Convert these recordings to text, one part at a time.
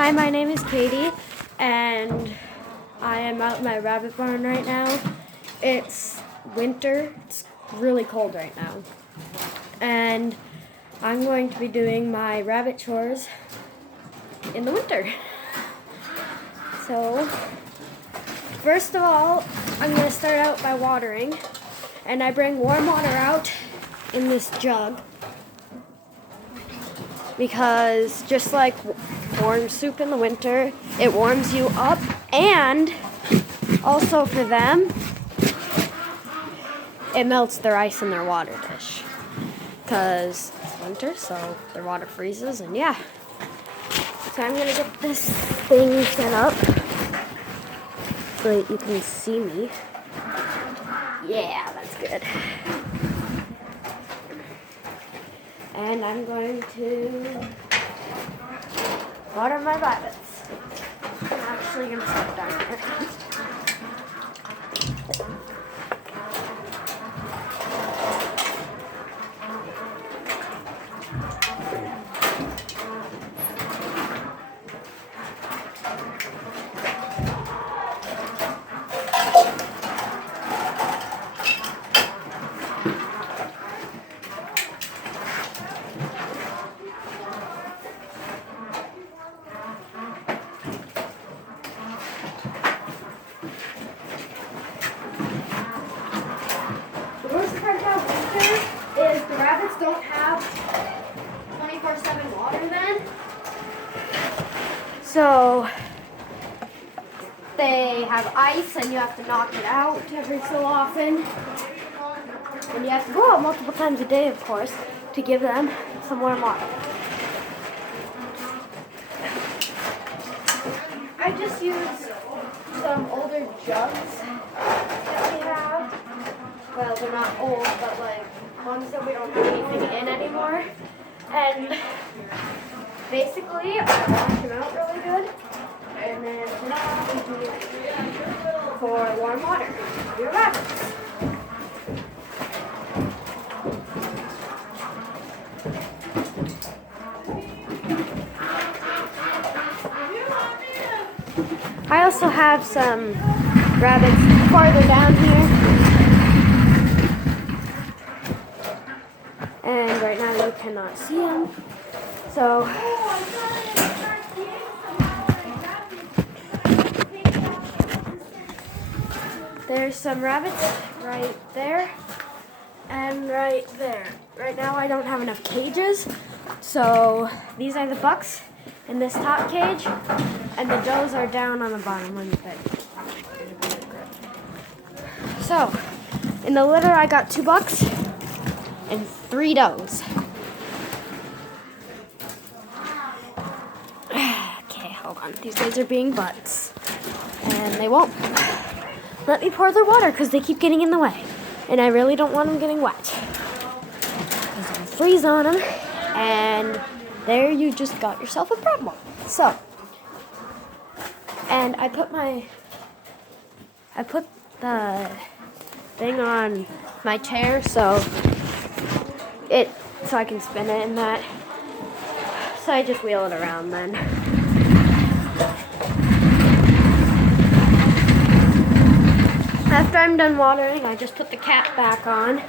Hi, my name is Katie, and I am out in my rabbit barn right now. It's winter. It's really cold right now. And I'm going to be doing my rabbit chores in the winter. So, first of all, I'm going to start out by watering. And I bring warm water out in this jug. Because just like warm soup in the winter, it warms you up, and also for them, it melts their ice in their water dish. Because it's winter, so their water freezes, and yeah. So I'm gonna get this thing set up so that you can see me. Yeah, that's good. And I'm going to water my rabbits. I'm actually going to start down here. The worst part about winter is the rabbits don't have 24/7 water then. So they have ice and you have to knock it out every so often. And you have to go out multiple times a day, of course, to give them some warm water. I just use some older jugs that we have. Well, they're not old, but like ones that we don't have anything in anymore. And basically, I wash them out really good. And then you use for warm water for your rabbits. I also have some rabbits farther down here. And right now you cannot see them. So there's some rabbits right there and right there. Right now I don't have enough cages. So these are the bucks in this top cage, and the does are down on the bottom. Let me put. So, in the litter I got 2 bucks and 3 does. Okay, hold on. These guys are being butts, and they won't let me pour their water because they keep getting in the way, and I really don't want them getting wet. There's gonna freeze on them, and there you just got yourself a problem. So, and I put the thing on my chair so I can spin it and that. So I just wheel it around then. After I'm done watering, I just put the cap back on.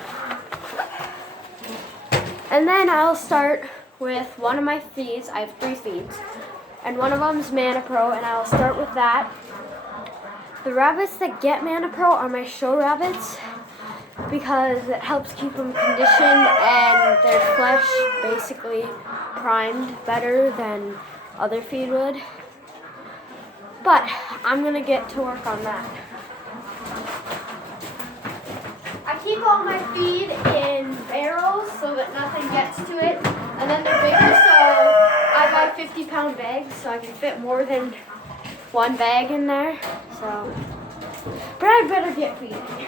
And then I'll start with one of my feeds. I have 3 feeds. And one of them is Mana Pro, and I'll start with that. The rabbits that get Mana Pro are my show rabbits because it helps keep them conditioned and their flesh basically primed better than other feed would. But I'm going to get to work on that. I keep all my feed in barrels so that nothing gets to it. And then they're bigger, so I buy 50-pound bags so I can fit more than 1 bag in there. So, but I better get feeding.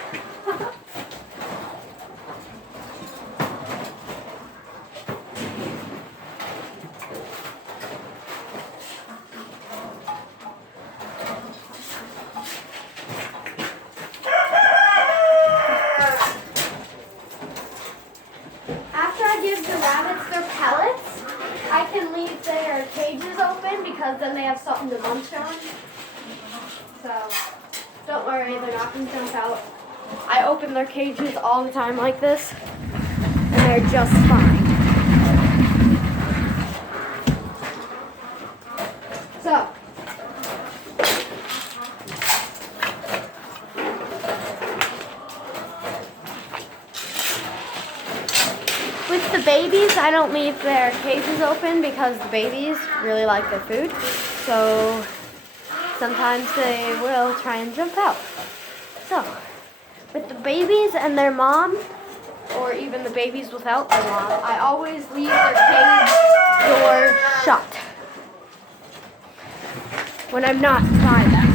After I give the rabbits their pellets, I can leave their cages open because because then they have something to munch on. So don't worry, they're not going to jump out. I open their cages all the time like this, and they're just fine. So, with the babies, I don't leave their cages open because the babies really like their food. So sometimes they will try and jump out. So, with the babies and their mom, or even the babies without their mom, I always leave their cage door shut when I'm not by them.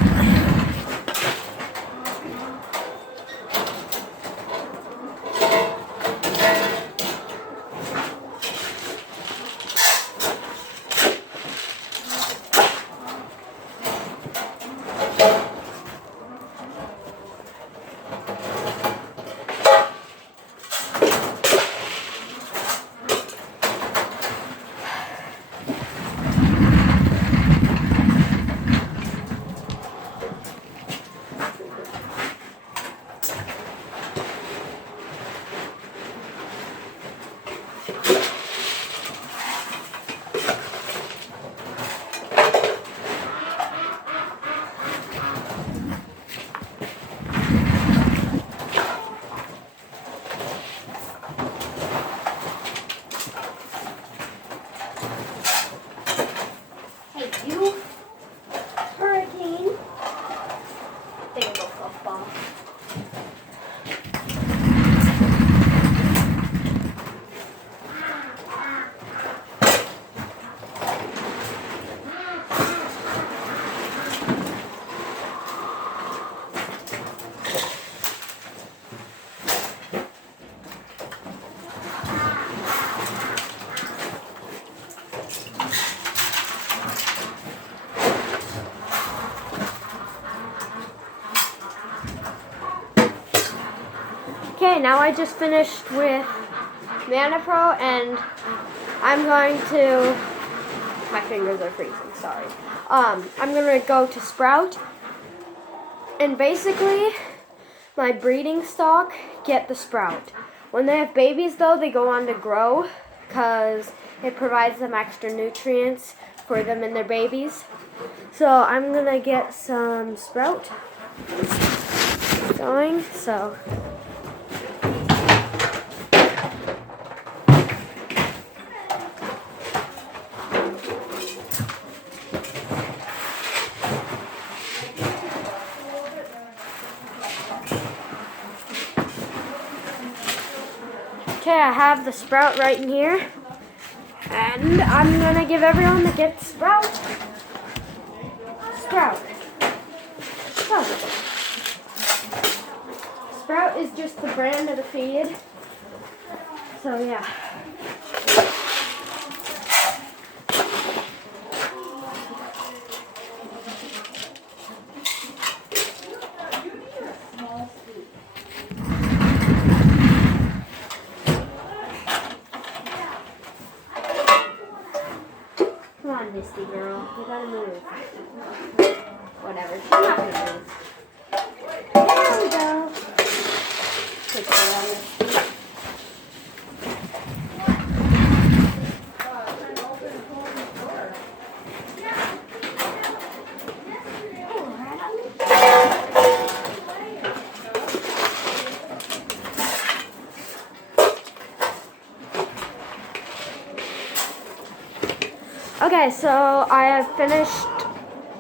You hurricane. There you go, football. Okay, now I just finished with Mana Pro, and I'm going to, my fingers are freezing, sorry. I'm going to go to Sprout, and basically, my breeding stock get the Sprout. When they have babies, though, they go on to Grow, because it provides them extra nutrients for them and their babies. So I'm going to get some Sprout going, so... Okay, I have the Sprout right in here, and I'm gonna give everyone that gets Sprout. Sprout is just the brand of the feed. So yeah. Come on, Misty girl. You gotta move. Whatever. She's not gonna move. There we go. Take her on Misty. Okay, so I have finished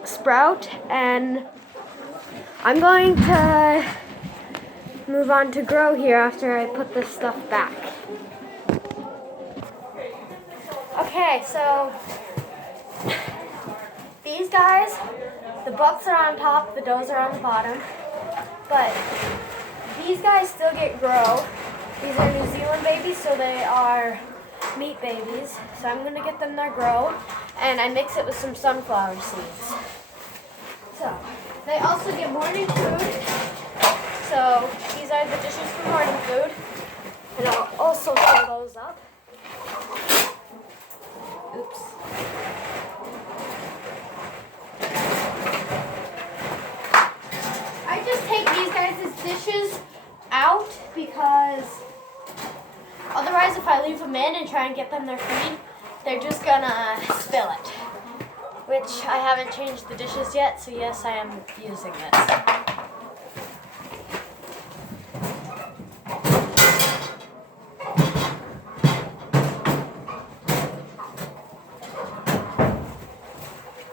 Sprout, and I'm going to move on to Grow here after I put this stuff back. Okay, so these guys, the bucks are on top, the does are on the bottom, but these guys still get Grow. These are New Zealand babies, so they are meat babies. So I'm going to get them their Grow, and I mix it with some sunflower seeds. So they also get morning food. So these are the dishes for morning food, and I'll also fill those up. Oops. in and try and get them their feed, they're just gonna spill it. Which I haven't changed the dishes yet, so yes, I am using this.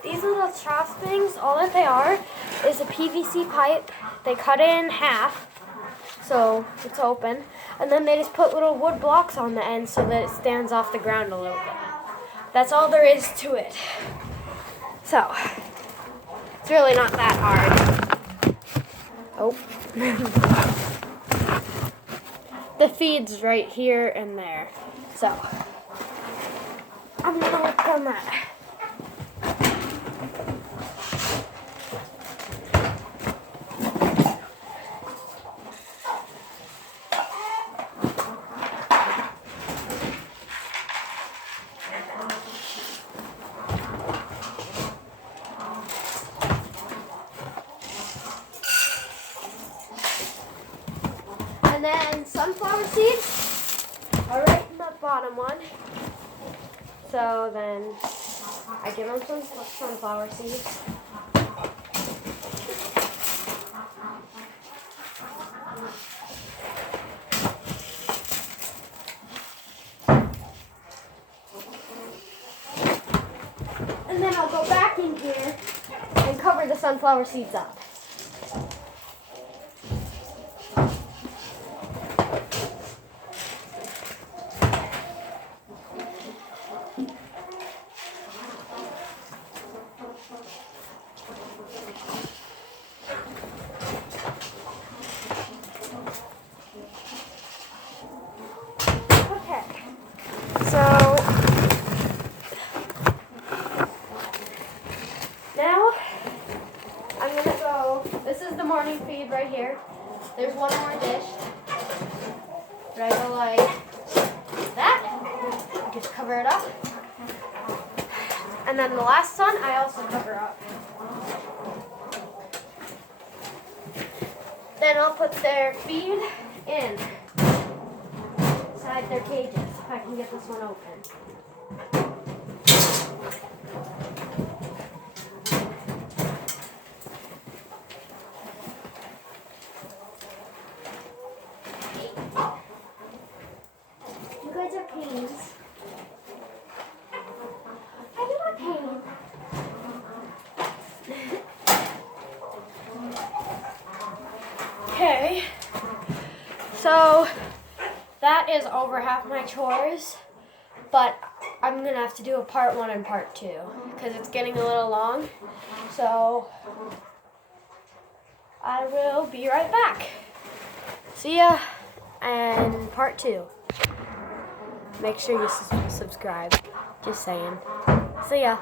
These little trough things, all that they are is a PVC pipe. They cut it in half, so it's open, and then they just put little wood blocks on the end so that it stands off the ground a little bit. That's all there is to it. So, it's really not that hard. Oh. The feed's right here and there. So, I'm gonna work on that. And then sunflower seeds are right in the bottom one. So then I give them some sunflower seeds. And then I'll go back in here and cover the sunflower seeds up. So now I'm going to go, this is the morning feed right here. There's one more dish. But I go like that, just cover it up. And then the last one I also cover up. Then I'll put their feed in inside their cages. If I can get this one open. You guys are pains. I do not pain. Okay. So that is over half my chores, but I'm going to have to do a part 1 and part 2 because it's getting a little long. So I will be right back. See ya in part 2. Make sure you subscribe. Just saying. See ya.